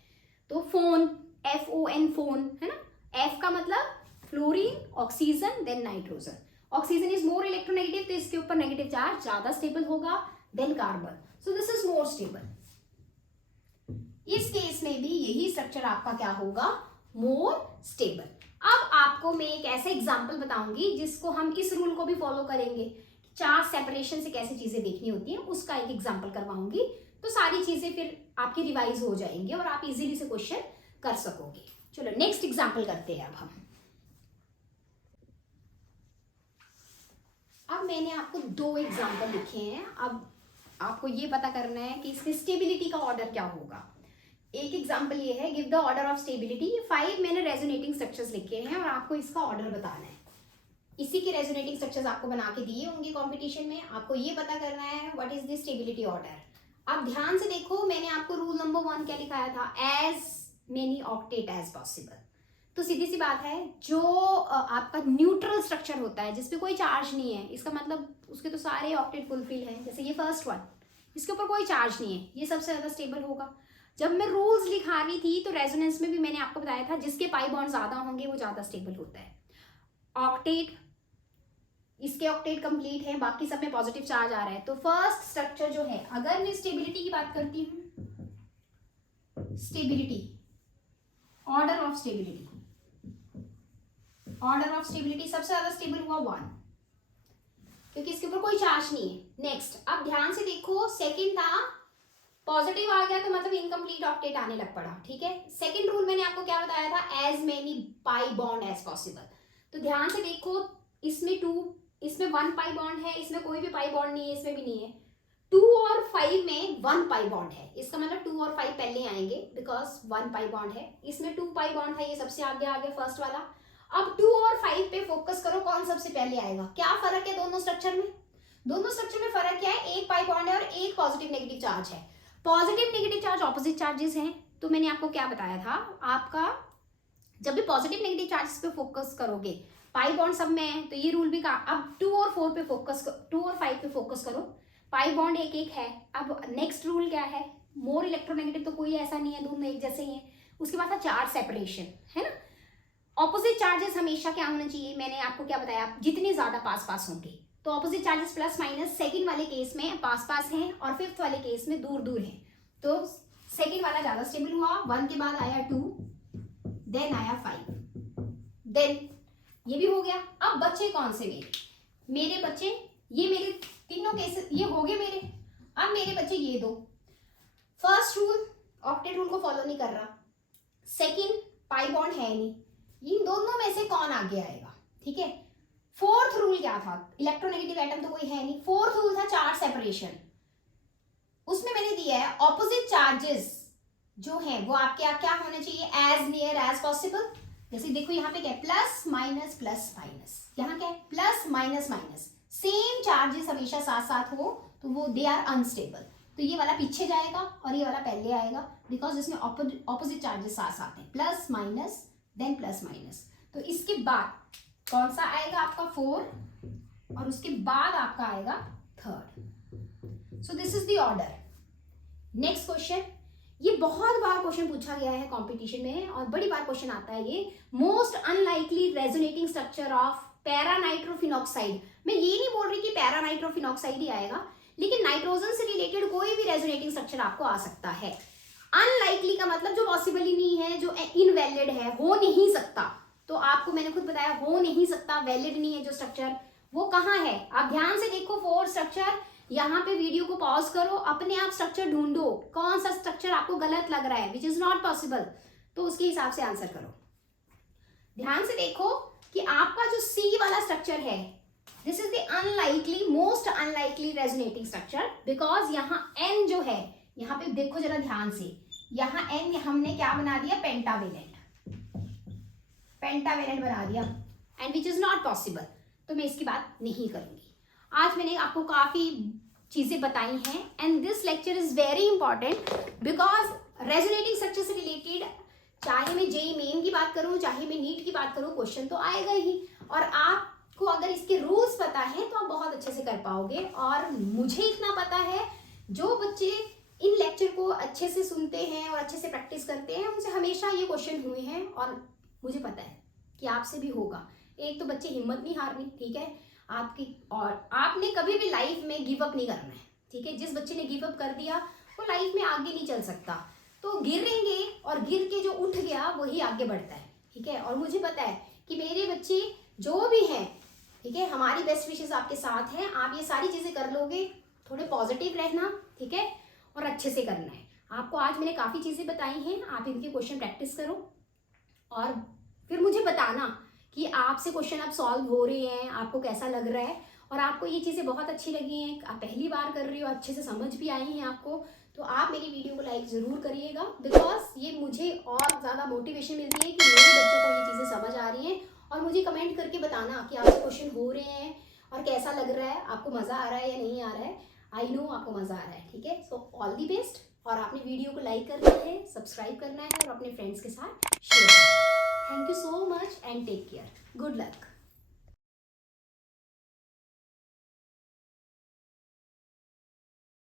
तो फोन, FON, फोन, है ना, F का मतलब fluorine, oxygen, then nitrogen. Oxygen is more electronegative, तो इसके ऊपर नेगेटिव चार्ज ज्यादा स्टेबल होगा then carbon, so this is more stable. इस केस में भी यही स्ट्रक्चर आपका क्या होगा, मोर स्टेबल। अब आपको मैं एक ऐसे एग्जांपल बताऊंगी जिसको हम इस रूल को भी फॉलो करेंगे, चार्ज सेपरेशन से कैसे चीजें देखनी होती है, उसका एक एग्जांपल करवाऊंगी। तो सारी चीजें फिर आपकी रिवाइज हो जाएंगी और आप इजीली से क्वेश्चन कर सकोगे। चलो नेक्स्ट एग्जांपल करते हैं। अब मैंने आपको 2 एग्जांपल लिखे हैं। अब आपको ये पता करना है कि इसकी स्टेबिलिटी का ऑर्डर क्या होगा। एक एग्जांपल ये है, give the order of stability. ये 5 मैंने रेजोनेटिंग स्ट्रक्चर्स लिखे हैं और आपको इसका ऑर्डर बताना है। इसी के रेजोनेटिंग स्ट्रक्चर्स आपको बना के दिए होंगे कंपटीशन में, आपको ये पता करना है what is the stability order. अब ध्यान से देखो, मैंने आपको रूल नंबर 1 क्या लिखाया था, as many octet as possible. तो सीधी सी बात है, जो आपका न्यूट्रल स्ट्रक्चर होता है जिसपे कोई चार्ज नहीं है, इसका मतलब उसके तो सारे ऑक्टेट फुलफिल हैं। जैसे ये फर्स्ट वन, इसके ऊपर कोई चार्ज नहीं है, ये सबसे ज्यादा स्टेबल होगा। जब मैं रूल्स लिखा रही थी तो रेजोनेंस में भी मैंने आपको बताया था जिसके पाई बॉन्ड ज्यादा होंगे वो ज्यादा स्टेबल होता है। ऑक्टेट, इसके ऑक्टेट कंप्लीट है, बाकी सब में पॉजिटिव चार्ज आ रहा है। तो फर्स्ट स्ट्रक्चर जो है, अगर मैं स्टेबिलिटी की बात करती हूँ, stability, order of stability, order of stability सबसे ज्यादा स्टेबल हुआ 1, क्योंकि इसके ऊपर कोई चार्ज नहीं है। नेक्स्ट, अब ध्यान से देखो, सेकंड था, पॉजिटिव आ गया तो मतलब इनकम्प्लीट ऑक्टेट आने लग पड़ा, ठीक है। सेकंड रूल मैंने आपको क्या बताया था, as many pi bond as possible. तो ध्यान से देखो, इसमें 2 इसमें 1 पाई बॉन्ड है, इसमें कोई भी पाई बॉन्ड नहीं है, इसमें भी नहीं है। 2 और 5 में 1 पाई बॉन्ड है, इसका मतलब 2 और 5 पहले आएंगे बिकॉज 1 पाई बॉन्ड है। इसमें 2 पाई बॉन्ड है, ये सबसे आगे आगे फर्स्ट वाला। अब 2 और 5 पे फोकस करो, कौन सबसे पहले आएगा। क्या फर्क है दोनों स्ट्रक्चर में? दोनों स्ट्रक्चर में फर्क क्या है, एक पाई बॉन्ड है और एक पॉजिटिव नेगेटिव चार्ज है। Positive negative charge opposite charges हैं, तो मैंने आपको क्या बताया था, आपका जब भी पॉजिटिव नेगेटिव चार्जेस पे फोकस करोगे, पाई बॉन्ड सब में है, तो ये रूल भी का। अब 2 और 4 पे फोकस, 2 और 5 पे फोकस करो, पाई बॉन्ड एक एक है। अब नेक्स्ट रूल क्या है, मोर इलेक्ट्रोनेगेटिव तो कोई ऐसा नहीं है, दोनों एक जैसे ही हैं। उसके बाद था चार्ज सेपरेशन, है ना। ऑपोजिट चार्जेस हमेशा क्या होना चाहिए, मैंने आपको क्या बताया, जितने ज्यादा पास पास होंगे तो opposite charges plus minus second वाले केस में पास पास हैं और फिफ्थ वाले केस में दूर दूर हैं। तो सेकंड वाला ज्यादा स्टेबल हुआ, 1 के बाद आया 2, देन आया 5, देन ये भी हो गया। अब बच्चे कौन से मेरे बच्चे, ये मेरे तीनों केस ये हो गए मेरे। अब मेरे बच्चे ये दो, फर्स्ट रूल ऑक्टेट रूल को फॉलो नहीं कर रहा, सेकंड पाई बॉन्ड है नहीं, इन दोनों में से कौन आगे आएगा, ठीक है। फोर्थ रूल क्या था, इलेक्ट्रोनेगेटिव एटम तो कोई है नहीं। फोर्थ रूल था चार्ज सेपरेशन, उसमें मैंने दिया है ऑपोजिट चार्जेस जो है वो आपके क्या होने चाहिए, एज नियर एज पॉसिबल। जैसे देखो यहाँ पे क्या है, प्लस माइनस, यहाँ क्या है plus minus minus, same charges हमेशा साथ साथ हो तो वो दे आर अनस्टेबल। तो ये वाला पीछे जाएगा और ये वाला पहले आएगा बिकॉज इसमें ऑपोजिट चार्जेस साथ साथ हैं, plus minus then plus minus. तो इसके बाद कौन सा आएगा आपका 4 और उसके बाद आपका आएगा 3rd। So this is the order. Next question, ये बहुत बार क्वेश्चन पूछा गया है कंपटीशन में और बड़ी बार क्वेश्चन आता है ये, most unlikely resonating structure of paranitrophenoxide. मैं ये नहीं बोल रही कि पैरानाइट्रोफिनॉक्साइड ही आएगा, लेकिन नाइट्रोजन से रिलेटेड कोई भी रेजोनेटिंग स्ट्रक्चर आपको आ सकता है। अनलाइकली का मतलब जो पॉसिबल ही नहीं है, जो इनवैलिड है, हो नहीं सकता। तो आपको मैंने खुद बताया हो नहीं सकता, वैलिड नहीं है जो स्ट्रक्चर, वो कहाँ है। आप ध्यान से देखो 4 स्ट्रक्चर, यहाँ पे वीडियो को पॉज करो, अपने आप स्ट्रक्चर ढूंढो, कौन सा स्ट्रक्चर आपको गलत लग रहा है, विच इज नॉट पॉसिबल, तो उसके हिसाब से आंसर करो। ध्यान से देखो कि आपका जो सी वाला स्ट्रक्चर है, this is the unlikely, most unlikely resonating structure, because यहाँ एन जो है, यहाँ पे देखो जरा ध्यान से, यहाँ एन हमने क्या बना दिया, पेंटावेलेंट बना दिया, and which is not possible. तो मैं इसकी बात नहीं करूंगी। आज मैंने आपको काफी चीजें बताई हैं and this lecture is very important because resonating structure से रिलेटेड चाहे मैं जेईई मेन की बात करूं, चाहे मैं नीट की बात करूं, क्वेश्चन तो आएगा ही। और आपको अगर इसके रूल्स पता है तो आप बहुत अच्छे से कर पाओगे। और मुझे इतना पता है, जो बच्चे इन लेक्चर को अच्छे से सुनते हैं और अच्छे से प्रैक्टिस करते हैं, उनसे हमेशा ये क्वेश्चन हुए हैं और मुझे पता है कि आपसे भी होगा। एक तो बच्चे हिम्मत नहीं हारनी, ठीक है आपकी, और आपने कभी भी लाइफ में गिव अप नहीं करना है, ठीक है। जिस बच्चे ने गिव अप कर दिया वो लाइफ में आगे नहीं चल सकता। तो गिरेंगे और गिर के जो उठ गया वही आगे बढ़ता है, ठीक है। और मुझे पता है कि मेरे बच्चे जो भी हैं, ठीक है, हमारी बेस्ट विशेस आपके साथ हैं। आप ये सारी चीजें कर लोगे, थोड़े पॉजिटिव रहना, ठीक है, और अच्छे से करना है। आपको आज मैंने काफी चीजें बताई हैं, आप इनके क्वेश्चन प्रैक्टिस करो और फिर मुझे बताना कि आपसे क्वेश्चन अब सॉल्व हो रहे हैं, आपको कैसा लग रहा है और आपको ये चीज़ें बहुत अच्छी लगी हैं, आप पहली बार कर रही हो, अच्छे से समझ भी आई हैं आपको। तो आप मेरी वीडियो को लाइक ज़रूर करिएगा बिकॉज ये मुझे और ज़्यादा मोटिवेशन मिलती है कि मेरे बच्चों को ये चीज़ें समझ आ रही हैं। और मुझे कमेंट करके बताना कि आपसे क्वेश्चन हो रहे हैं और कैसा लग रहा है, आपको मज़ा आ रहा है या नहीं आ रहा है। आई नो आपको मज़ा आ रहा है, ठीक है। So all the best. और आपने वीडियो को लाइक करना है, सब्सक्राइब करना है और अपने फ्रेंड्स के साथ शेयर करना है। Thank you so much and take care. Good luck.